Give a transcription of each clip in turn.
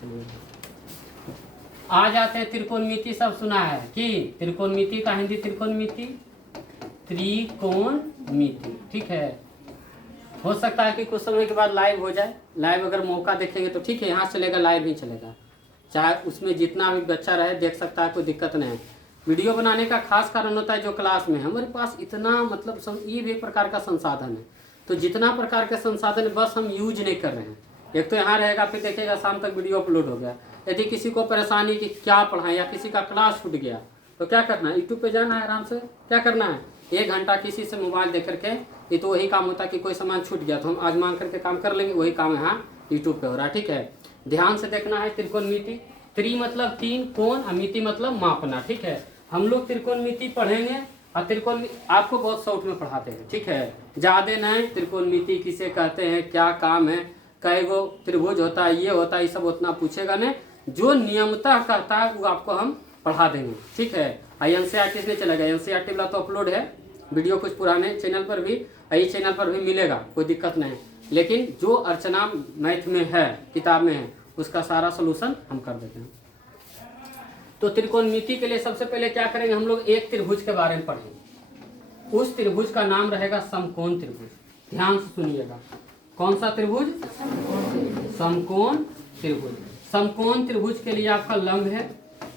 चलिए आ जाते हैं त्रिकोणमिति। सब सुना है कि त्रिकोणमिति का हिंदी त्रिकोणमिति, त्रिकोणमिति। ठीक है, हो सकता है कि कुछ समय के बाद लाइव हो जाए। लाइव अगर मौका देखेंगे तो ठीक है, यहाँ चलेगा, लाइव ही चलेगा, चाहे उसमें जितना भी बच्चा रहे देख सकता है, कोई दिक्कत नहीं है। वीडियो बनाने का खास कारण होता है जो क्लास में हमारे पास इतना मतलब ये भी एक प्रकार का संसाधन है, तो जितना प्रकार के संसाधन बस हम यूज नहीं कर रहे हैं। एक तो यहाँ रहेगा, फिर देखेगा शाम तक वीडियो अपलोड हो गया। यदि किसी को परेशानी कि क्या पढ़ाएं या किसी का क्लास छूट गया तो क्या करना है, यूट्यूब पे जाना है, आराम से क्या करना है, 1 घंटा किसी से मोबाइल देख करके, ये तो वही काम होता है कि कोई सामान छूट गया तो हम आज मांग करके काम कर लेंगे, वही काम यहाँ यूट्यूब पे हो रहा है। ठीक है, ध्यान से देखना है। त्रिकोणमिति, त्रि मतलब 3, कोण, मिति मतलब मापना। ठीक है, हम लोग त्रिकोणमिति पढ़ेंगे और त्रिकोणमिति आपको बहुत शॉर्ट में पढ़ाते हैं। ठीक है, ज्यादा नहीं। त्रिकोणमिति किसे कहते हैं, क्या काम है, कई गो त्रिभुज होता है, ये होता है, ये सब उतना पूछेगा नहीं। जो नियमतः करता है वो आपको हम पढ़ा देंगे। ठीक है, एनसीईआरटी से चलेगा, एनसीईआरटी वाला तो अपलोड है वीडियो कुछ पुराने चैनल पर भी, इस चैनल पर भी मिलेगा, कोई दिक्कत नहीं। लेकिन जो अर्चना मैथ में है, किताब में है, उसका सारा सोल्यूशन हम कर देते हैं। तो त्रिकोणमिति के लिए सबसे पहले क्या करेंगे, हम लोग एक त्रिभुज के बारे में पढ़ेंगे। उस त्रिभुज का नाम रहेगा समकोण त्रिभुज। ध्यान से सुनिएगा, कौन सा त्रिभुज, समकोण त्रिभुज। समकोण त्रिभुज के लिए आपका लंब है,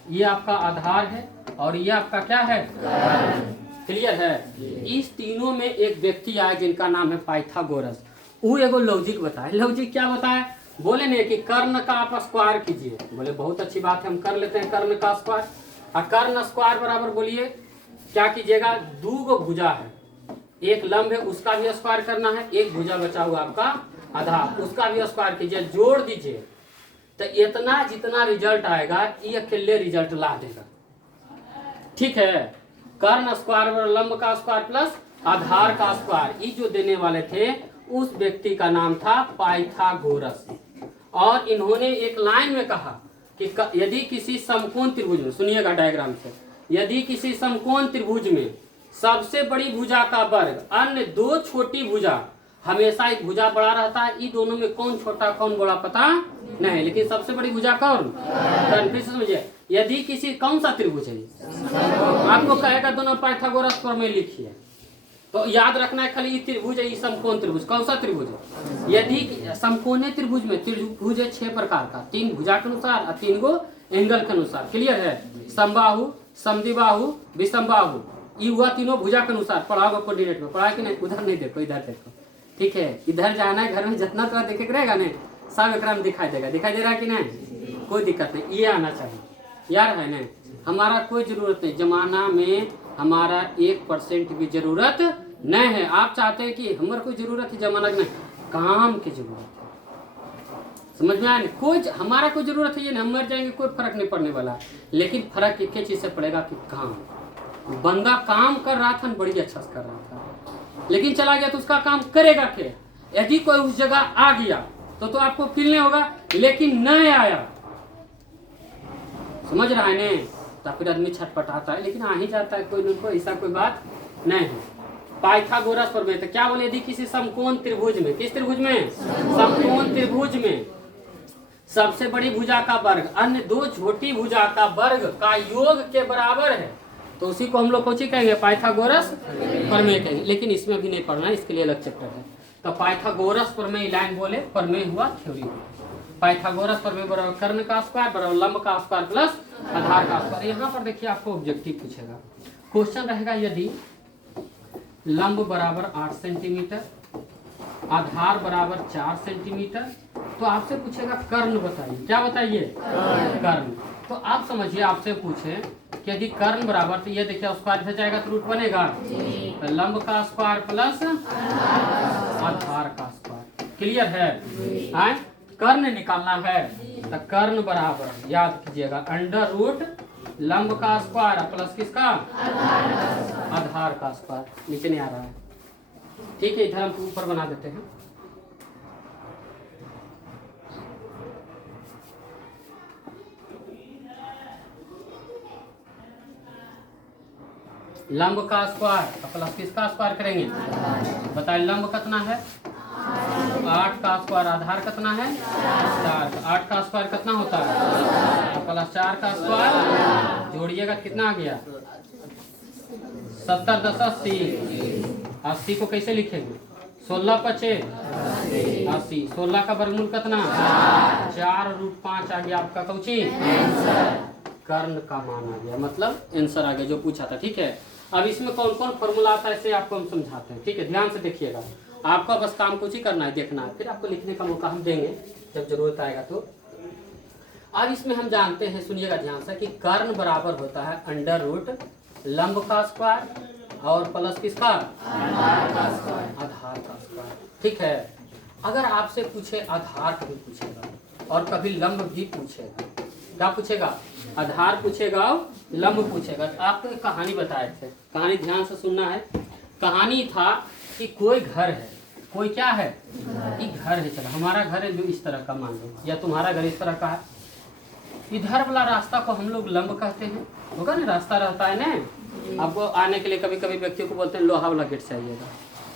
ये आपका आधार है और ये आपका क्या है, क्लियर है। इस तीनों में एक व्यक्ति आए जिनका नाम है पाइथागोरस। वो एगो लॉजिक बताए। लॉजिक क्या बताए, बोले नहीं कि कर्ण का आप स्क्वायर कीजिए। बोले बहुत अच्छी बात है, हम कर लेते हैं कर्ण का स्क्वायर। और कर्ण स्क्वायर बराबर बोलिए क्या कीजिएगा, 2 गो भुजा है, एक लंब है उसका भी स्क्वायर करना है, एक भुजा बचा हुआ आपका आधार, उसका भी स्क्वायर कीजिए, जोड़ दीजिए। तो इतना जितना रिजल्ट आएगा ये अकेले रिजल्ट ला देगा। ठीक है, कर्ण स्क्वायर लंब का स्क्वायर प्लस आधार का स्क्वायर, ये जो देने वाले थे उस व्यक्ति का नाम था पाइथागोरस। और इन्होंने एक लाइन में कहा कि यदि किसी समकोण त्रिभुज में, सुनिएगा डायग्राम से, यदि किसी समकोण त्रिभुज में सबसे बड़ी भुजा का वर्ग अन्य 2 छोटी भुजा, हमेशा एक भुजा बड़ा रहता है, इन दोनों में कौन छोटा कौन बड़ा पता नहीं, लेकिन सबसे बड़ी भुजा कौन, फिर से समझिए, यदि किसी, कौन सा त्रिभुज है, आपको कहेगा दोनों पाइथागोरस प्रमेय लिखिए, तो याद रखना है खाली त्रिभुज है, समकोण त्रिभुज। कौन सा त्रिभुज है, यदि समकोणीय त्रिभुज में त्रिभुज है 6 प्रकार का, 3 भुजा के अनुसार और 3 गो एंगल के अनुसार, क्लियर है। समबाहु, समद्विबाहु, विषमबाहु, ये हुआ तीनों भुजा के अनुसार। पढ़ाओगे कोऑर्डिनेट में, पढ़ा कि नहीं, उधर नहीं देखो, इधर देखो। ठीक है, इधर जाना है, घर में जितना तो देखे रहेगा नहीं, सब एक दिखाई देगा। दिखाई दे रहा है कि नहीं, कोई दिक्कत नहीं, ये आना चाहिए, यार है नहीं। हमारा कोई जरूरत नहीं, जमाना में हमारा 1% भी जरूरत नहीं है। आप चाहते हैं कि हमारे कोई जरूरत है जमाना की नहीं, काम की जरूरत है, समझ में आया। कोई हमारा कोई जरूरत है ये नहीं, हम मर जाएंगे कोई फर्क नहीं पड़ने वाला। लेकिन फर्क एक चीज से पड़ेगा कि काम, बंदा काम कर रहा था, बड़ी अच्छा से कर रहा था, लेकिन चला गया तो उसका काम करेगा क्या। यदि कोई उस जगह आ गया तो आपको फील नहीं होगा, लेकिन नहीं आया, समझ रहा है नहीं, तो फिर आदमी छटपटाता है, लेकिन आ ही जाता है, कोई न कोई, ऐसा कोई बात नहीं है। पाइथागोरस प्रमेय तो क्या बोले, यदि किसी समकोण त्रिभुज में, किस त्रिभुज में, समकोण त्रिभुज में सबसे बड़ी भुजा का वर्ग अन्य 2 छोटी भुजा का वर्ग का योग के बराबर है, तो उसी को हम लोग कोची कहेंगे, पाइथागोरस प्रमेय कहेंगे। लेकिन इसमें भी नहीं पढ़ना है, इसके लिए अलग चैप्टर है। तो पाइथागोरस प्रमेय लाइन बोले, प्रमेय हुआ थ्योरी हुआ। पाइथागोरस प्रमेय बराबर कर्ण का स्क्वायर बराबर लंब का स्क्वायर प्लस आधार का स्क्वायर। यहाँ पर देखिए आपको ऑब्जेक्टिव पूछेगा, क्वेश्चन रहेगा यदि लंब बराबर 8 सेंटीमीटर, आधार बराबर 4 सेंटीमीटर, तो आपसे पूछेगा कर्ण बताइए। क्या बताइए, कर्ण। तो आप समझिए, आपसे पूछे कि यदि कर्ण बराबर, तो ये देखिए स्क्वायर इधर जाएगा तो रूट बनेगा, तो लंब का स्क्वायर प्लस आधार का स्क्वायर, क्लियर है। कर्ण निकालना है तो कर्ण बराबर याद कीजिएगा अंडर रूट लंब का स्क्वायर प्लस किसका, आधार का स्क्वायर। नीचे नहीं आ रहा है, ठीक है, इधर हम ऊपर बना देते हैं। लंब का स्क्वायर प्लस किसका स्क्वायर करेंगे, बताइए लंब कितना है, 8 का स्क्वायर, आधार कितना है 4, 8 का स्क्वायर कितना होता है प्लस 4 का स्क्वायर, जोड़िएगा कितना आ गया 70 10 80, 80 को कैसे लिखेंगे 16 पचे 80, 16 का वर्गमूल कितना 4√5 आ गया आपका कौची कर्ण का मान आ गया, मतलब आंसर आ गया जो पूछा था। ठीक है, अब इसमें कौन कौन फॉर्मूला आता है इसे आपको हम समझाते हैं। ठीक है, ध्यान से देखिएगा, आपका बस काम कुछ ही करना है, देखना है, फिर आपको लिखने का मौका हम देंगे जब जरूरत आएगा तो। अब इसमें हम जानते हैं, सुनिएगा ध्यान से, कि कर्ण बराबर होता है अंडर रूट लंब का स्क्वायर और प्लस किसका आधार का स्क्वायर। ठीक है, अगर आपसे पूछे आधार कभी पूछेगा और कभी लंब भी पूछेगा, क्या पूछेगा आधार पूछेगा और लंब पूछेगा। तो आपको एक कहानी बताए थे, कहानी ध्यान से सुनना है। कहानी था कि कोई घर है, कोई क्या है कि घर है, चलो हमारा घर है जो इस तरह का मान लो, या तुम्हारा घर इस तरह का है। इधर वाला रास्ता को हम लोग लंब कहते हैं, होगा ना, रास्ता रहता है ना, आपको आने के लिए कभी कभी व्यक्ति को बोलते हैं लोहा वाला गेट से आइएगा,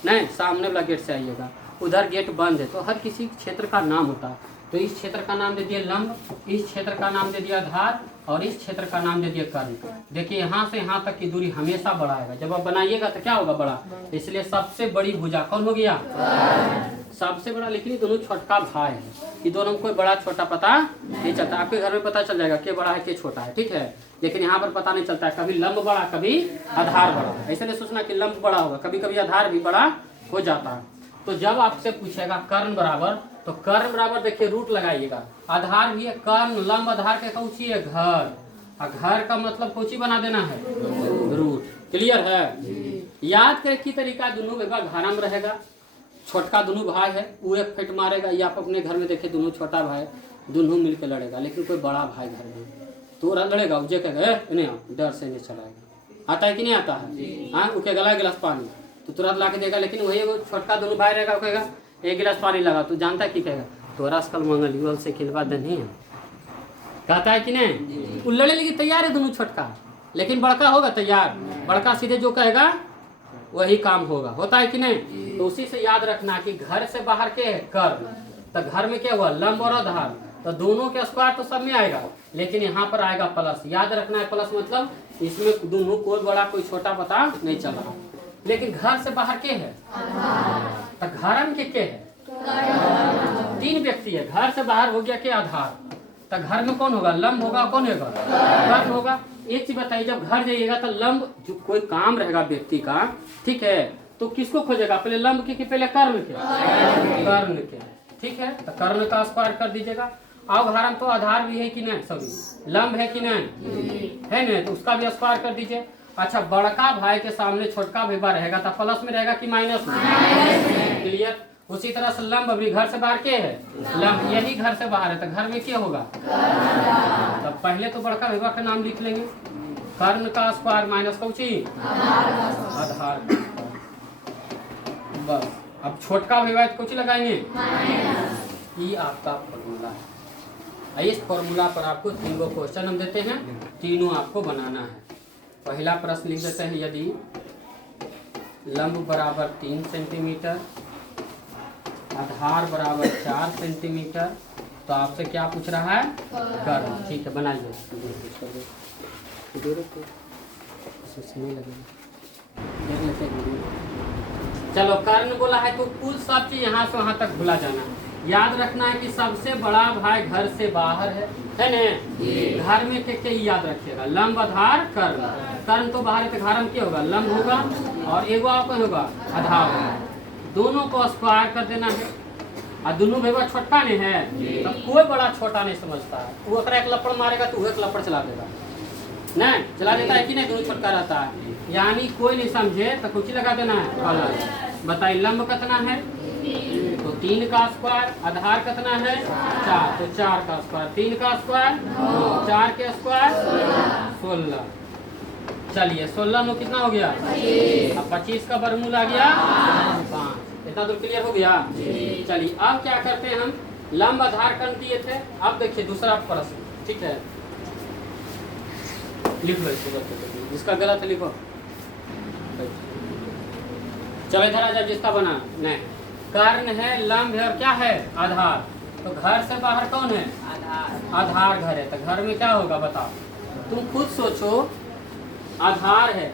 नहीं सामने वाला गेट से आइएगा, उधर गेट बंद है। तो हर किसी क्षेत्र का नाम होता है, तो इस क्षेत्र का नाम दे दिया लंब, इस क्षेत्र का नाम दे दिया आधार और इस क्षेत्र का नाम दे दिया कर्ण। देखिए यहाँ से यहाँ तक की दूरी हमेशा बढ़ाएगा, जब आप बनाइएगा तो क्या होगा बड़ा, इसलिए सबसे बड़ी भुजा कौन हो गया सबसे बड़ा। लेकिन ये दोनों छोटा भाई है, ये दोनों में कोई बड़ा छोटा पता नहीं चलता। आपके घर में पता चल जाएगा के बड़ा है के छोटा है, ठीक है, लेकिन यहाँ पर पता नहीं चलता है, कभी लंब बड़ा कभी आधार बड़ा। ऐसे नहीं सोचना कि लंब बड़ा होगा, कभी कभी आधार भी बड़ा हो जाता है। तो जब आपसे पूछेगा कर्ण बराबर, तो कर्ण बराबर देखिए रूट लगाइएगा, आधार भी है कर्ण, लंब आधार के कौची है घर, और घर का मतलब कौची बना देना है रूट। क्लियर है, याद करें की तरीका, दोनों घर में रहेगा, छोटका दोनों भाई है, वो एक फेट मारेगा, या आप अपने घर में देखे दोनों छोटा भाई दोनों मिलकर लड़ेगा, लेकिन कोई बड़ा भाई घर में तो लड़ेगा, उजे कहेगा नहीं डर से नहीं चलाएगा। आता है कि नहीं आता है, हाँ उके गला गिलास पानी तो तुरंत ला के देगा, लेकिन वही वो छोटका दोनों भाई रहेगा, वो कहेगा एक गिलास पानी लगा, तो जानता है कि कहेगा तोरा कल मंगल से खिलवा दे, कहता है कि नहीं। वो लड़े लेकिन तैयार है दोनों छोटका, लेकिन बड़का होगा तैयार, बड़का सीधे जो कहेगा वही काम होगा, होता है कि नहीं। तो उसी से याद रखना कि घर से बाहर के है कर्ण, तो घर में क्या हुआ लंब और आधार, तो दोनों के स्क्वायर तो सब में आएगा, लेकिन यहाँ पर आएगा प्लस। याद रखना है प्लस मतलब इसमें दोनों कोई बड़ा कोई छोटा पता नहीं चल रहा। लेकिन घर से बाहर के है तो घर में के है, तीन व्यक्ति है, घर से बाहर हो गया के आधार, तो घर में कौन होगा लंब होगा, कौन होगा कर्ण होगा। एक चीज बताइए, जब घर जाइएगा तो लंब जो कोई काम रहेगा व्यक्ति का, ठीक है, तो किसको खोजेगा, पहले लंब के कि पहले कर्ण के, कर्ण के, ठीक है। तो कर्ण का स्क्वायर कर दीजिएगा। अब घर तो आधार भी है कि नहीं, सभी लंब है कि नहीं है, नहीं तो उसका भी स्क्वायर कर दीजिए। अच्छा, बड़का भाई के सामने छोटका भैया रहेगा तो प्लस में रहेगा कि माइनस में, क्लियर। उसी तरह से लंब भी घर से बाहर के है, लंब यही घर से बाहर है, तो घर में क्या होगा, तब पहले तो बड़का भैया का नाम लिख लेंगे, कर्ण का स्क्वायर माइनस कौची आधार, बस। अब छोटका भैया कौची लगाएंगे, ये आपका फॉर्मूला है। इस फॉर्मूला पर आपको 3 क्वेश्चन हम देते हैं, तीनों आपको बनाना है। पहला प्रश्न लिख देते हैं, यदि लंब बराबर 3 सेंटीमीटर, आधार बराबर 4 सेंटीमीटर, तो आपसे क्या पूछ रहा है कर्ण। ठीक है, बनाइए, चलो कर्ण बोला है तो कुल सब चीज यहाँ से वहाँ तक भूला जाना। याद रखना है कि सबसे बड़ा भाई घर से बाहर है ना, घर में के याद रखिएगा लंब आधार कर्ण, कर्ण तो बाहर है तो घर में क्या होगा लंब होगा, और एगो आपका होगा आधार होगा, दोनों को स्क्वायर कर देना है। और दोनों भैया छोटका नहीं है, तो कोई बड़ा छोटा नहीं समझता है, वो एक लपड़ मारेगा तो वो एक लपड़ चला देगा, नहीं चला देता है कि नहीं, दोनों छोटका रहता है, यानी कोई नहीं समझे तो कुछ लगा देना है प्लस। बताइए लंब कितना है, तो 3 का स्क्वायर, आधार कितना है 4, तो 4 का स्क्वायर, 3 का स्क्वायर 4 के स्क्वायर 16। चलिए 16 में कितना हो गया, अब 25 का वर्गमूल आ गया 5। इतना तो क्लियर हो गया। चलिए अब क्या करते हैं, हम लंब आधार कर्ण दिए थे, अब देखिए दूसरा प्रश्न, ठीक है, लिख लो इसको, जिसका गलत है लिखो। चलो इधर आ जाओ, जिसका बना नहीं कर्ण है, लंब है और क्या है आधार। तो घर से बाहर कौन है आधार घर है। तो घर में क्या होगा बताओ, तुम खुद सोचो। आधार है,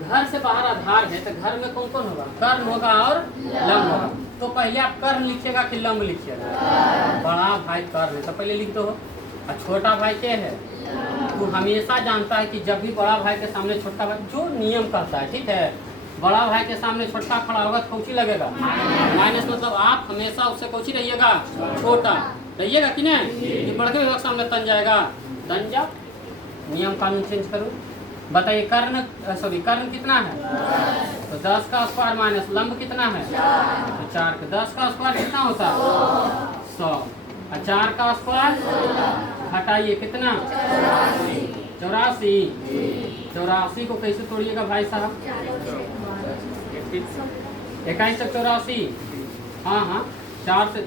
घर से बाहर आधार है, तो घर में कौन कौन होगा, कर्ण होगा और लंब होगा। तो पहले आप कर्ण लिखिएगा कि लंब लिखिएगा। बड़ा भाई कर्ण है तो पहले लिख दो, और छोटा भाई क्या है। तू हमेशा जानता है कि जब भी बड़ा भाई के सामने छोटा भाई जो नियम करता है, ठीक है, बड़ा भाई के सामने छोटा खड़ा होगा तो कौची लगेगा माइनस। मतलब आप हमेशा उससे कौची रहिएगा, छोटा रहिएगा कि नहीं। कि बड़के के सामने तन जाएगा, तन जा। नियम कानून चेंज करो। बताइए कर्ण कर्ण कितना है, तो 10 का स्क्वायर माइनस लंब कितना है, तो 4 का 10 का स्क्वायर कितना होता है 100, और 4 का स्क्वायर हटाइए कितना 84। 84 को कैसे तोड़िएगा भाई साहब, 21 तक 84। हाँ हाँ 4 से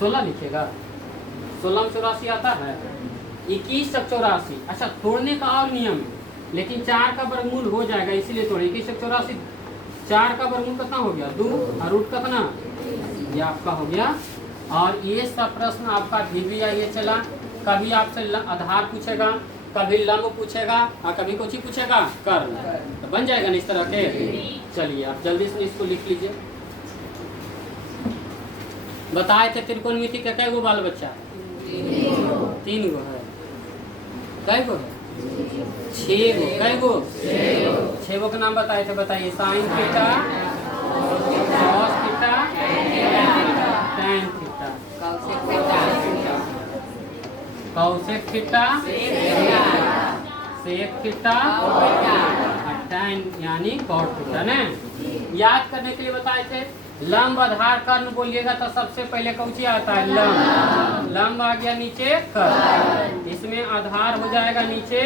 16 लिखिएगा, 16 में 84 आता है। 21 तक 84। अच्छा तोड़ने का और नियम है, लेकिन 4 का वर्गमूल हो जाएगा इसीलिए तोड़े। 21 तक 84, 4 का वर्गमूल कितना हो गया 2, और रूट कितना, ये आपका हो गया। और ये सब प्रश्न आपका ये चला। कभी आपसे आधार पूछेगा, कभी लंब पूछेगा, और कभी कुछ ही पूछेगा कर्ण। तो बन जाएगा ना इस तरह के। चलिए आप जल्दी से इसको लिख लीजिए। बताए थे त्रिकोणमिति का कै गो बाल बच्चा, 3 गो है। कै गो है 6 गो। कै गो 6 गो का नाम बताए थे, बताइए। Sine theta, cos theta, tan theta, cosec theta, sec theta, tan यानी कॉट थीटा ना। याद करने के लिए बताए थे। लंब आधार कर्ण बोलिएगा तो सबसे पहले कौची आता है लंब। लंब आ गया नीचे कर्ण, इसमें आधार हो जाएगा नीचे।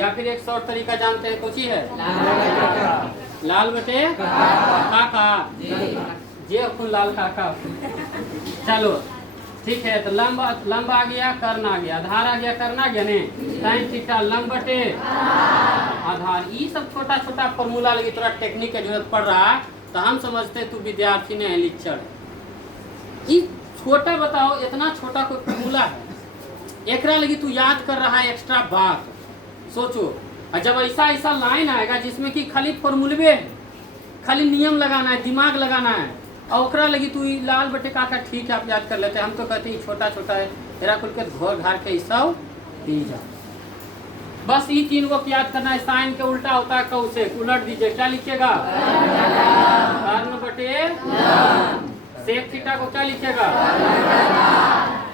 या फिर एक शॉर्ट तरीका जानते हैं कौची है, लाल बटे काका, जे खून लाल काका। चलो ठीक है, तो लंब आ गया, कर्ण आ गया, आधार आ गया, कर्ण आ गया ने। साइन थीटा लंब बटे आधार। ये सब छोटा छोटा फॉर्मूला लगी, थोड़ा टेक्निक की जरूरत पड़ रहा है। तो हम समझते तू विद्यार्थी ने लिखचड़ ये छोटा बताओ, इतना छोटा कोई फॉर्मूला है, एकरा लगी तू याद कर रहा है एक्स्ट्रा बात। सोचो, और जब ऐसा ऐसा लाइन आएगा जिसमें कि खाली फॉर्मूले, खाली नियम लगाना है, दिमाग लगाना है, और ओकरा लगी तू लाल बटे काका ठीक है आप याद कर लेते हैं। हम तो कहते हैं छोटा छोटा है, तेरा कुल के घोर घार के सब दी जा। बस ये 3 को याद करना है। साइन के उल्टा होता है कौसेक, उलट दीजिए, क्या लिखिएगा कर्ण बटे। सेक थीटा को क्या लिखिएगा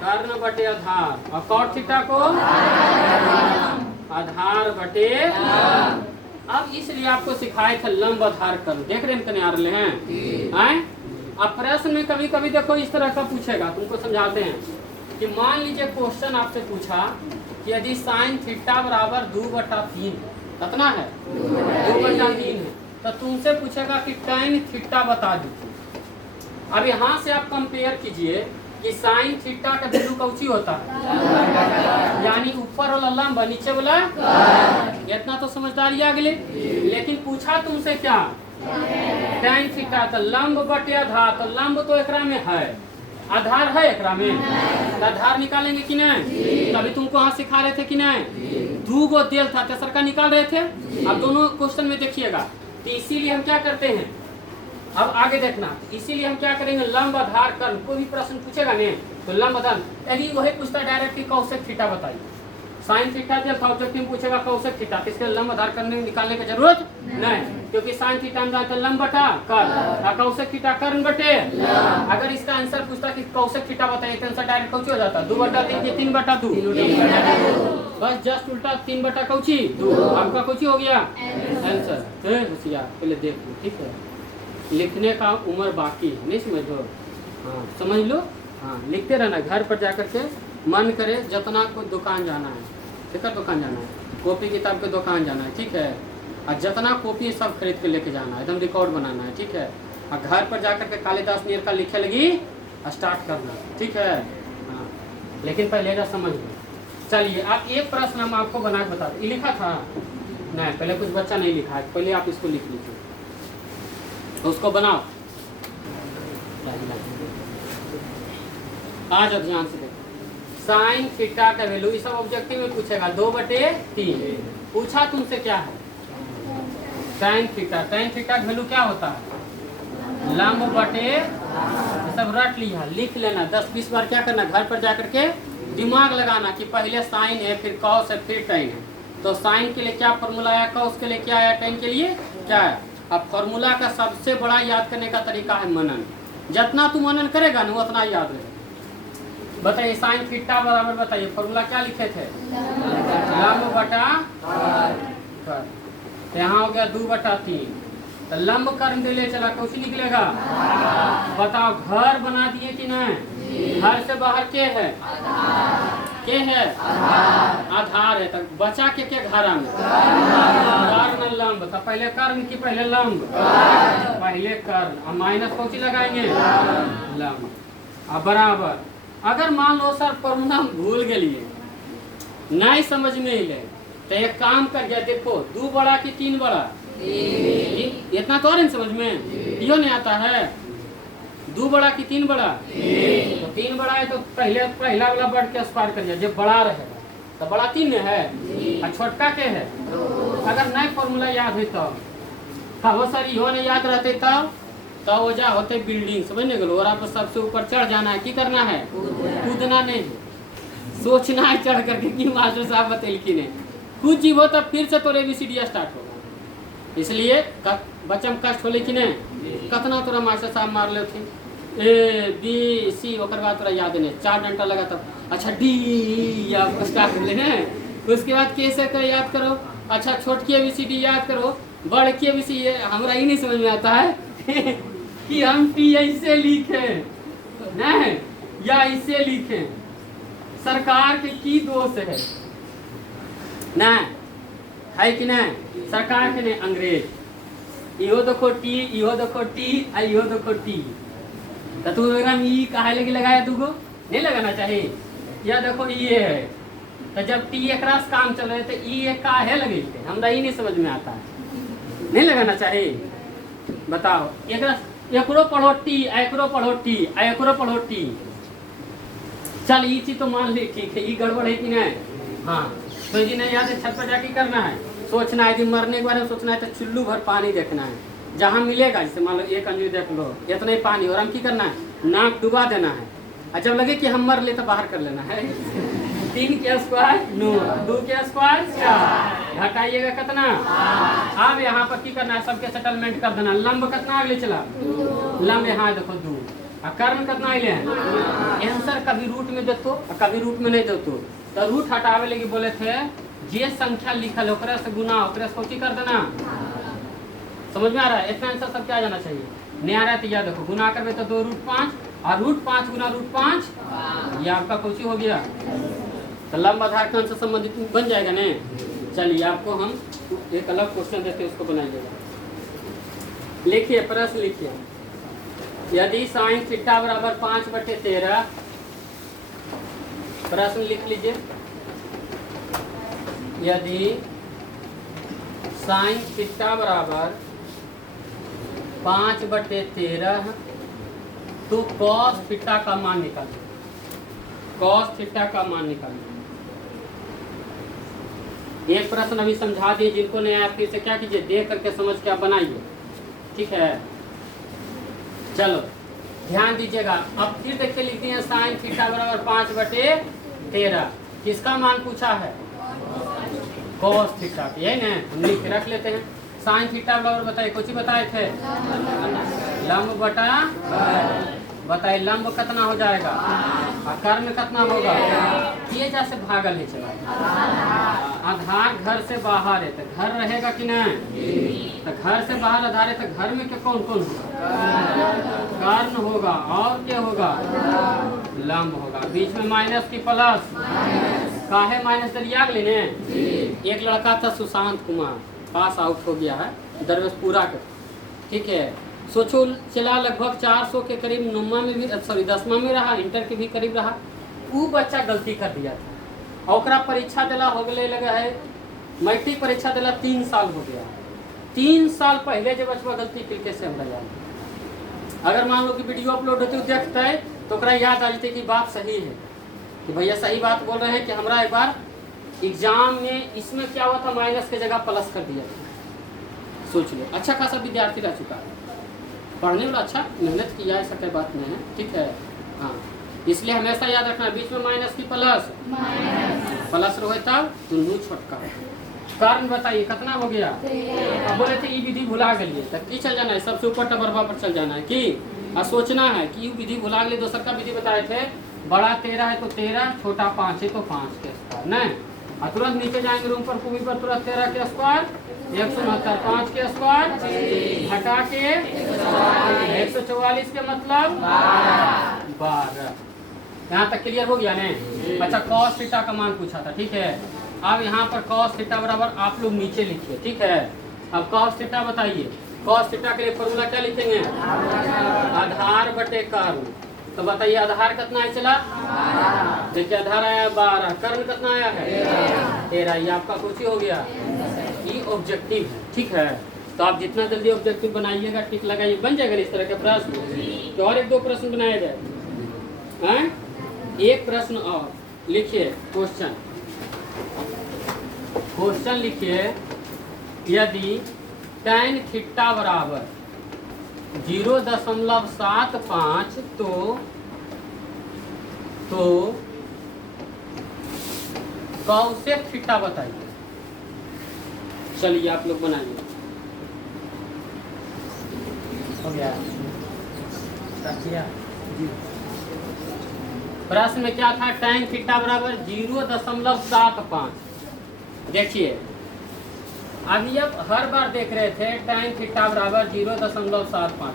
कर्ण बटे आधार, और कॉट थीटा को आधार बटे। अब इसलिए आपको सिखाए थे लंब आधार कर्ण। देख रहे हैं आ रहे हैं। अब प्रश्न में कभी कभी देखो इस तरह का पूछेगा, तुमको समझाते हैं कि मान लीजिए क्वेश्चन आपसे पूछा कि यदि साइन थीटा बराबर 2/3 कितना है 2/3 है, तो तुमसे पूछेगा कि टैन थीटा बता दीजिए। अब यहाँ से आप कंपेयर कीजिए कि साइन थीटा का वैल्यू कौची होता है, यानी ऊपर वाला लंब नीचे वाला। इतना तो समझदारी आ गई। लेकिन पूछा तुमसे क्या टैन थीटा, तो लंब बटे आधार, तो लंब तो एकरा में है, आधार है एकरा में, तो आधार निकालेंगे कि नहीं। तभी तुमको यहाँ सिखा रहे थे कि नहीं 2 गो देल था, तेसर का निकाल रहे थे। अब दोनों क्वेश्चन में देखिएगा, तो इसीलिए हम क्या करते हैं, अब आगे देखना, इसीलिए हम क्या करेंगे लंब आधार कर्ण। कोई भी प्रश्न पूछेगा नहीं तो लंब आधार, यदि वही पूछता डायरेक्ट कि कौसेक थीटा बताइए, साइन थीटा दिया था ऑब्जेक्टिव पूछेगा कौसेक थीटा, इसके लंब आधार करने निकालने की जरूरत नहीं, क्योंकि साइन थीटा हम जानते हैं लंब बटा कर्ण, कौसेक थीटा कर्ण बटे। अगर इसका आंसर पूछता कि कौसेक थीटा बताइए तो आंसर डायरेक्ट कौची हो जाता 2/3 या 3/2। बस जस्ट उल्टा 3/कौची 2, आपका कौची हो गया आंसर। होशियार पहले देख लो, ठीक है। लिखने का उम्र बाकी है, नहीं समझ लो, हाँ समझ लो। हाँ लिखते रहना, घर पर जाकर के मन करे जितना को दुकान जाना है, ठीक है, दुकान जाना है, कॉपी किताब के दुकान जाना है, ठीक है, और जितना कॉपी सब खरीद के लेके जाना है, एकदम रिकॉर्ड बनाना है, ठीक है। और घर पर जाकर के कालिदास नियर का लिखे लगी स्टार्ट करना, ठीक है। हाँ लेकिन पहले समझ लो। चलिए आप एक प्रश्न हम आपको बना के बता दें, लिखा था नहीं, पहले कुछ बच्चा नहीं लिखा है, पहले आप इसको लिख लीजिए, तो उसको बनाओ। आ जाओ ध्यान से देखो, साइन थीटा का वैल्यू, ये सब ऑब्जेक्टिव में पूछेगा, 2/3 पूछा तुमसे क्या है, साइन थीटा का वैल्यू क्या होता है, लंब बटे, सब रट लिया, लिख लेना 10-20 बार। क्या करना, घर पर जाकर के दिमाग लगाना कि पहले साइन है, फिर कॉस है, फिर टेन है। तो साइन के लिए क्या फॉर्मूला आया, कॉस के लिए क्या आया, टेन के लिए क्या है। अब फॉर्मूला का सबसे बड़ा याद करने का तरीका है मनन। जितना तू मनन करेगा ना उतना याद रहेगा। बताइए साइन थीटा बराबर, बताइए फॉर्मूला क्या लिखे थे, लंब बटा, तो यहाँ हो गया 2/3, तो लंब कर्म दे ले चला, कुछ निकलेगा, बताओ घर बना दिए कि नहीं, घर से बाहर के है, आधार है, तो बचा के घरा में कर्ण लंब, तो पहले कर्म की पहले लंब, पहले कर्ण, और माइनस कौन लगाएंगे, लंब, अब बराबर। अगर मान लो सर फॉर्मूला भूल गए, नहीं समझ में ले, तो एक काम कर गया, देखो 2 बड़ा कि 3 बड़ा, इतना तो और समझ में यो नहीं आता है, 2 बड़ा कि 3 बड़ा, तो 3 बड़ा है तो पहला वाला बढ़ के स्पार कर दिया, जब बड़ा रहेगा तो बड़ा 3 है और छोटका के है। अगर नए फॉर्मूला याद है तो वो सर यो नहीं याद रहते तब तो वजह होते बिल्डिंग, समझने गलो, और आपको सबसे ऊपर चढ़ जाना है, की करना है, कूदना नहीं, सोचना है चढ़ करके कि मास्टर साहब बतेल की नहीं, कुछ जीव हो तब फिर से तोरे ABCD स्टार्ट होगा। इसलिए बच्चा में कष्ट होले कि नहीं, कतना तोरा मास्टर साहब मार ले थे, ABC, ओकर बाद तोरा याद नहीं, 4 घंटा लगा तब, अच्छा D या स्टार्ट कर लेना, उसके बाद कैसे कर याद करो, अच्छा छोटकी ABCD याद करो, बड़की ABCD हमरा ही नहीं समझ में आता है कि हम T ऐसे लिखे नहीं या ऐसे लिखे, सरकार के की दोष है नहीं है कि नहीं, सरकार के नहीं, अंग्रेज, इहो देखो T, इहो देखो T, इहो देखो T, तो तू एकदम ई काहे लगे लगाया, दूगो नहीं लगाना चाहिए, या देखो ये है, तो जब T एक रास काम चल रहे तो ई एक काहे लगे, हमरा ही नहीं समझ में आता है, नहीं लगाना चाहिए, बताओ, एकरो पढ़ो T, एकरो पढ़ो T, एकरो पढ़ो T, चल ये चीज तो मान ली ठीक है, ये गड़बड़ है कि नहीं, हाँ तो जी नहीं याद है, छत पर जाके करना है, सोचना है, मरने के बारे में सोचना है, तो चुल्लू भर पानी देखना है, जहाँ मिलेगा, जैसे मान लो 1 अंजलि देख लो, इतना ही पानी, और हम की करना है, नाक डुबा देना है, और जब लगे कि हम मर ले तो बाहर कर लेना है। 3 के स्क्वायर 9, 2 के स्क्वायर 4, घटाइएगा कितना, अब यहाँ पर की करना है, सबके सेटलमेंट कर देना, लंब कितना अगले चला, लंब यहाँ देखो 2, और कर्म कितना अगले हैं, आंसर कभी रूट में देतो और कभी रूट में नहीं देतो, तो रूट हटावे लगे बोले थे, जे संख्या लिखल ओकरा से गुना, ओकरा से कोची कर देना, समझ में आ रहा है, इतना आंसर सब क्या जाना चाहिए, नहीं आ रहा है तो याद देखो, गुना करवे तो 2 √5, और √5 गुना √5, ये आपका कोची हो गया, तो लंब आधार का अंश संबंधित बन जाएगा नहीं। चलिए आपको हम एक अलग क्वेश्चन देते हैं, उसको बनाइएगा, लिखिए प्रश्न लिखिए, यदि साइन थीटा बराबर 5/13, प्रश्न लिख लीजिए, यदि साइन थीटा बराबर 5/13 तो कॉस थीटा का मान निकालिए, कॉस थीटा का मान निकालिए। एक प्रश्न अभी समझा दिए, जिनको नहीं आया फिर से क्या कीजिए, देख करके समझ के आप बनाइए, ठीक है। चलो ध्यान दीजिएगा, अब फिर देखिए लिखते हैं साइन थीटा बराबर 5/13, किसका मान पूछा है, कॉस थीटा, यही ना, हम लिख के रख लेते हैं। साइन थीटा बराबर बताइए, कुछ ही बताए थे, लंब बटा, बताइए लंब कितना हो जाएगा, और कर्ण कितना होगा, ये जैसे भागल है, चला आधार घर से बाहर है, तो घर रहेगा कि नहीं, तो घर से बाहर आधार है, तो घर में क्या कौन कौन होगा, कर्ण होगा, और क्या होगा, लंब होगा, बीच में माइनस की प्लस, काहे माइनस दरिया लेने, एक लड़का था सुशांत कुमार, पास आउट हो गया है दरवेश पूरा कर, ठीक है, सोचो चला लगभग 400 के करीब, 9वां में भी, सॉरी 10वां में रहा, इंटर के भी करीब रहा, वो बच्चा गलती कर दिया था, और परीक्षा दिला हो गए लगा है मैट्रिक परीक्षा दिला 3 साल हो गया। 3 साल पहले जब बचवा गलती किल से हमरा याद, अगर मान लो कि वीडियो अपलोड होती देखता है तो ओकरा याद आ जाते कि बात सही है, कि भैया सही बात बोल रहे हैं कि हमरा एक बार एग्जाम में इसमें क्या हुआ था, माइनस के जगह प्लस कर दिया था। सोच लो, अच्छा खासा विद्यार्थी रह चुका है, पढ़ने वाला अच्छा मेहनत किया, ऐसा कोई बात नहीं है, ठीक है। हाँ, इसलिए हमेशा याद रखना बीच में माइनस की प्लस प्लस रहे तब दुनू छोटका। कारण बताइए कितना हो गया। अब बोले थे ये विधि भुला गई तब की चल जाना है, सबसे ऊपर टबरवा पर चल जाना है कि और सोचना है कि विधि भुला गई। दोसर का विधि बताए थे, बड़ा 13 है तो 13, छोटा 5 है तो 5 के स्क्वायर नहीं, और तुरंत नीचे जाएंगे रूम पर भूमि पर, तुरंत 13 के स्क्वायर 169, 5 के स्क्वायर घटा के 144 के मतलब 12। यहाँ तक क्लियर हो गया ने। अच्छा, cos थीटा का मान पूछा था, ठीक है। अब यहाँ पर cos थीटा बराबर आप लोग नीचे लिखिए, ठीक है। अब cos थीटा बताइए, cos थीटा के लिए फॉर्मूला क्या लिखेंगे, आधार बटे कर्ण। तो बताइए आधार कितना है, चला देखिए आधार आया 12, कर्ण कितना आया है 13। ये आपका कुछ ही हो गया, ये ऑब्जेक्टिव है, ठीक है। तो आप जितना जल्दी ऑब्जेक्टिव बनाइएगा, टिक लगाइए, बन जाएगा इस तरह के प्रश्न। तो और 1-2 प्रश्न बनाया जाए। एक प्रश्न और लिखिए, क्वेश्चन लिखिए, यदि tan थीटा बराबर 0.75 तो कॉसेक थीटा बताइए। चलिए आप लोग बनाइए, हो गया जी। प्रश्न में क्या था, tan थीटा बराबर 0.75। देखिए अभी अब हर बार देख रहे थे tan थीटा बराबर 0.75,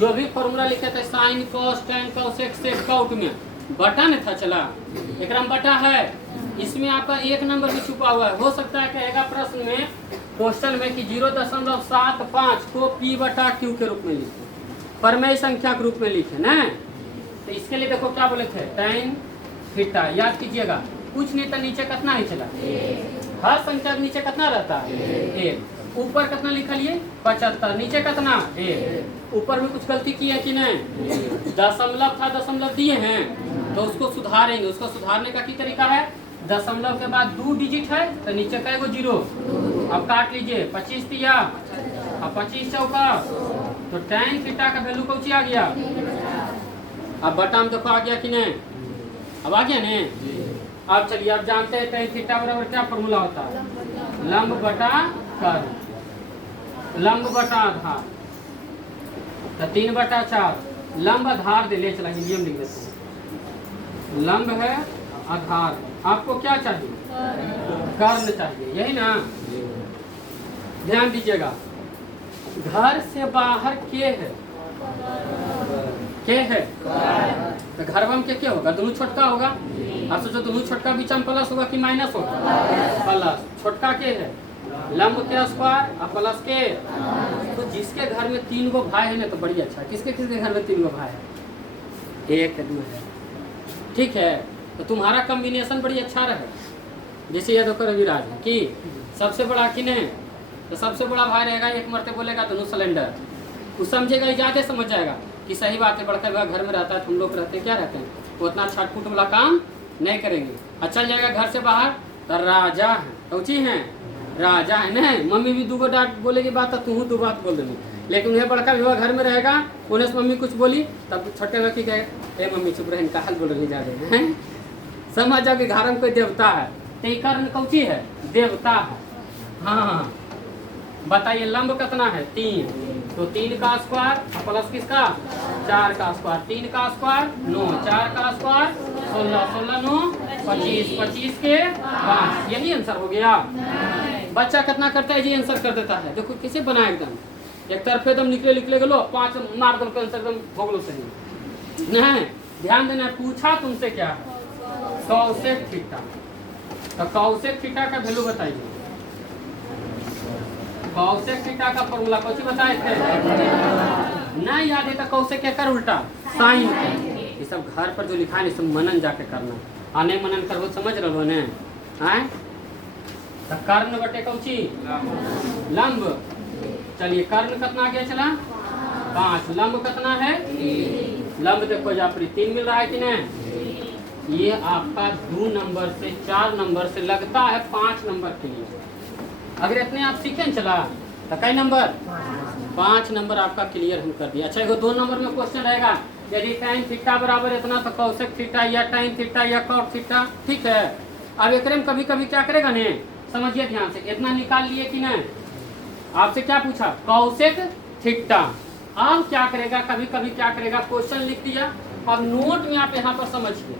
जो भी फॉर्मूला लिखे थे sine cos tan cosec sec cot में बटा न था, चला एक बटा है, इसमें आपका एक नंबर भी छुपा हुआ है। हो सकता है कहेगा प्रश्न में, क्वेश्चन में कि 0.75 को P बटा Q के रूप में लिखे, परमेय संख्या के रूप में लिखे ना। तो इसके लिए देखो क्या बोले थे, tan थीटा याद कीजिएगा, कुछ नहीं था, नीचे कितना ही चला, हर संख्या के नीचे कितना रहता है 1। ऊपर कितना लिखा लिए 75, नीचे कितना 1। ऊपर में कुछ गलती की है कि नहीं, दशमलव था, दशमलव दिए हैं तो उसको सुधारेंगे। उसको सुधारने का क्या तरीका है, दशमलव के बाद 2 डिजिट है तो नीचे का 0। अब काट लीजिए, 25 दिया अब 25 चौका, तो tan थीटा का वैल्यू कौन सी आ गया। अब बटा में देखो आ गया कि नहीं, अब आ गया नहीं। अब चलिए आप जानते हैं tan थीटा बराबर क्या फॉर्मूला होता है, लंब बटा कर्ण, लंब बटा आधार, तो 3/4 लंब आधार दे ले, चला नियम लिख देते हैं, लंब है आधार, आपको क्या चाहिए कर्ण चाहिए, यही ना। ध्यान दीजिएगा, घर से बाहर के है तो घर में क्या होगा, दोनों छोटका होगा। आप सोचो दोनों छोटका बीच में प्लस होगा कि माइनस होगा, प्लस। छोटका के है लंब के स्क्वायर और प्लस के। तो जिसके घर में 3 गो भाई है ना तो बड़ी अच्छा, किसके किसके घर में 3 गो भाई है, 1 2 है, ठीक है। तो तुम्हारा कॉम्बिनेशन बड़ी अच्छा रहे। जैसे ये देखो रविराज है कि सबसे बड़ा कि नहीं, तो सबसे बड़ा भाई रहेगा, एक मरते बोलेगा दोनों सिलेंडर, वो समझेगा, ज़्यादा समझ जाएगा कि सही बात है, बड़का भाई घर में रहता है, तुम लोग रहते हैं क्या रहते हैं, वो उतना छटपुट वाला काम नहीं करेंगे। अच्छा चल जाएगा घर से बाहर तो राजा है, कौची है राजा है नहीं, मम्मी भी 2 डांट बोलेगी बात, तू 2 बात बोल देंगे। लेकिन वह बड़का विवाह घर में रहेगा, उन्हें से मम्मी कुछ बोली तब छोटे लड़की कहे ए मम्मी चुप रहे, इनका हाल बोल नहीं जा रहे हैं, समझ जाओ कि घर में कोई देवता है, तो ये कर्ण कौची है, देवता है। हाँ बताइए लंब कितना है 3, तो 3 का स्क्वायर प्लस किसका 4 का स्क्वायर, 3 का स्क्वायर 9, 4 का स्क्वायर 16, 16 9 25, 25 के 5, यही आंसर हो गया। बच्चा कितना करता है जी, आंसर कर देता है। देखो कैसे बना एकदम एक तरफ एकदम निकले गलो 5 मार दो आंसर एकदम हो गलो सही नहीं। ध्यान देना, पूछा तुमसे क्या है, कॉसेक थीटा, तो कॉसेक थीटा का वैल्यू बताइए। कॉसेक थीटा का फॉर्मूला कौन सी बताए थे, नहीं याद है तो कौसेक क्या कर उल्टा साइन। ये सब घर पर जो लिखा है सब मनन जाके करना, आने मनन करो समझ रहे हो ने। तो कर्ण बटे कौची लंब। चलिए कर्ण कितना गया चला 5, लंब कितना है लंब देखो जा 3 मिल रहा है कि नहीं। ये आपका 2 नंबर से 4 नंबर से लगता है 5 नंबर के लिए। अगर इतने आप सीखे न चला तो कई नंबर 5 नंबर आपका क्लियर हम कर दिया। अच्छा एगो 2 नंबर में क्वेश्चन रहेगा, यदि tan थीटा बराबर इतना तो cosec थीटा या tan थीटा या cot थीटा, ठीक है। अब एक में कभी कभी क्या करेगा ने, समझिए ध्यान से, इतना निकाल लिए कि नहीं, आपसे क्या पूछा cosec थीटा। अब क्या करेगा, कभी कभी क्या करेगा, क्वेश्चन लिख दिया, अब नोट में आप यहाँ पर समझिए,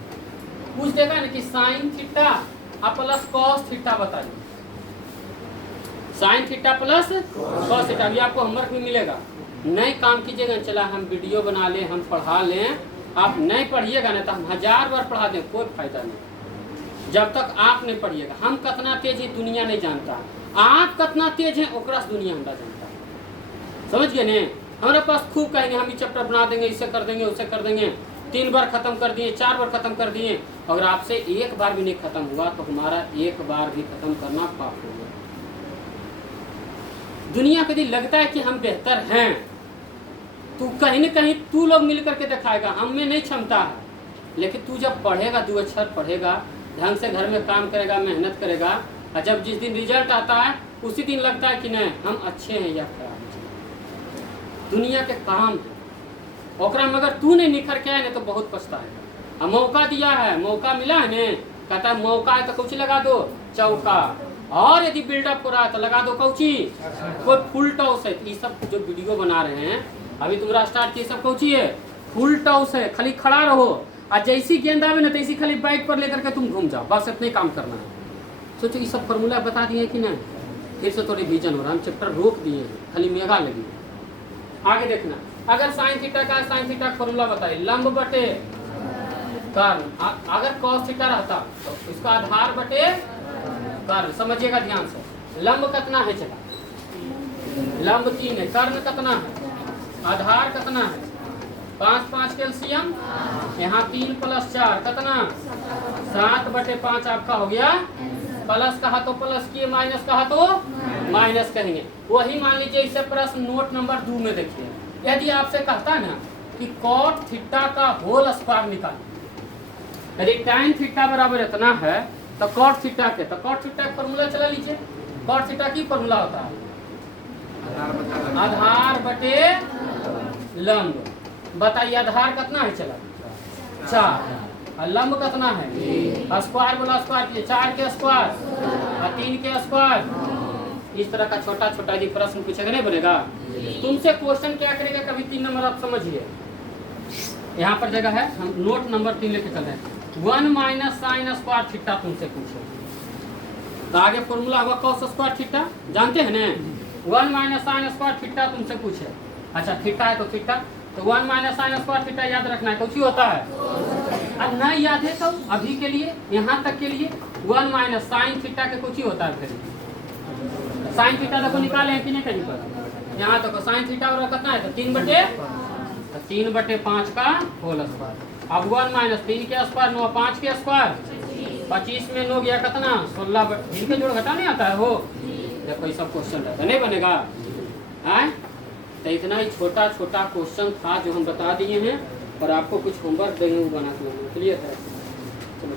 पूछ देगा ना कि साइन थीटा और प्लस कॉस थीटा बताइए, sine theta plus cos theta. अभी आपको होमवर्क में मिलेगा, नहीं काम कीजिएगा, चला हम वीडियो बना लें, हम पढ़ा लें, आप नहीं पढ़िएगा ना तो हम 1000 बार पढ़ा दें, कोई फायदा नहीं। जब तक आप नहीं पढ़िएगा, हम कितना तेज है दुनिया नहीं जानता, आप कितना तेज है ओकरा से दुनिया हमरा जानता है। समझ गए ने, हमारे पास खूब कहेंगे हम ये चैप्टर बना देंगे, इससे कर देंगे, उससे कर देंगे, 3 बार खत्म कर दिए, 4 बार खत्म कर दिए, अगर आपसे 1 बार भी नहीं खत्म हुआ तो हमारा 1 बार भी खत्म करना पाप होगा। दुनिया के दिन लगता है कि हम बेहतर हैं, तू कहीं न कहीं तू लोग मिल करके दिखाएगा, हम में नहीं क्षमता है, लेकिन तू जब पढ़ेगा, 2 अक्षर पढ़ेगा, ढंग से घर में काम करेगा, मेहनत करेगा, और जब जिस दिन रिजल्ट आता है उसी दिन लगता है कि नहीं हम अच्छे हैं या खराब हैं। दुनिया के काम है ओकरा में अगर तू नहीं निखर के आए ना तो बहुत पछताएगा। मौका दिया है, मौका मिला है ने, कहता है मौका है तो कुछ लगा दो चौका, और यदि बिल्डअप हो रहा है तो लगा दो कौची कोई फुल टॉस है। ये सब जो वीडियो बना रहे हैं अभी तुम्हारा स्टार्ट किए सब कौची है फुल टॉस है, खाली खड़ा रहो और जैसी गेंद आवे ना तैसी खाली बाइक पर लेकर के तुम घूम जाओ, बस इतना ही काम करना है। सोचो ये सब फॉर्मूला बता दिए कि नहीं, फिर से थोड़ी विजन हो रहा है, हम चैप्टर रोक दिए हैं, खाली मेगा लगी। आगे देखना, अगर साइन थीटा का साइन थीटा फॉर्मूला बताइए, लंब बटे कर्ण, अगर कॉस थीटा रहता तो इसका आधार बटे कर्ण। समझिएगा ध्यान से, लंब कितना है चला, लंब 3 है, कर्ण कितना है, आधार कितना है 5 5 कैल्शियम, यहाँ 3 + 4 कितना 7 बटे 5 आपका हो गया। प्लस कहा तो प्लस किए, माइनस कहा तो माइनस कहेंगे। वही मान लीजिए इसे प्रश्न नोट नंबर 2 में देखिए, यदि आपसे कहता ना कि कॉट थीटा का होल स्क्वायर निकालिए, यदि tan थीटा बराबर इतना है तो कॉट थीटा के, तो कॉट थीटा का फॉर्मूला चला लीजिए। कॉट थीटा की फॉर्मूला होता है आधार बटे लंब। बताइए आधार कितना है चला 4, और लंब कितना है, स्क्वायर बोला स्क्वायर कीजिए, 4 के स्क्वायर और 3 के स्क्वायर। इस तरह का छोटा छोटा यदि प्रश्न पूछेगा नहीं बनेगा। तुमसे क्वेश्चन क्या करेगा, कभी 3 नंबर आप समझिए, यहाँ पर जगह है, हम नोट नंबर 3 लेके चल रहे हैं। 1 - sin स्क्वायर थीटा तुमसे पूछे, तो आगे फॉर्मूला हुआ cos स्क्वायर थीटा, जानते हैं ना, 1 - sin स्क्वायर थीटा तुमसे पूछे। अच्छा थीटा है तो थीटा, तो 1 - sin स्क्वायर थीटा याद रखना है, कुछ ही होता है। अब नहीं याद है तो अभी के लिए यहाँ तक के लिए 1 - sin थीटा के कुछ ही होता है। फिर साइन थीटा देखो निकाले हैं कि नहीं कहीं पर, यहाँ देखो साइन थीटा और कितना है तो 3 बटे 5 का होल स्क्वायर। अब 1 - 3 के स्क्वायर 9 5 के स्क्वायर 25 में 9 गया कितना 16, इनके जोड़ घटा नहीं आता है वो। देखो ये सब क्वेश्चन रहता नहीं बनेगा है, तो इतना ही छोटा छोटा क्वेश्चन था जो हम बता दिए हैं, और आपको कुछ होमवर्क देंगे वो बना के क्लियर है। चलो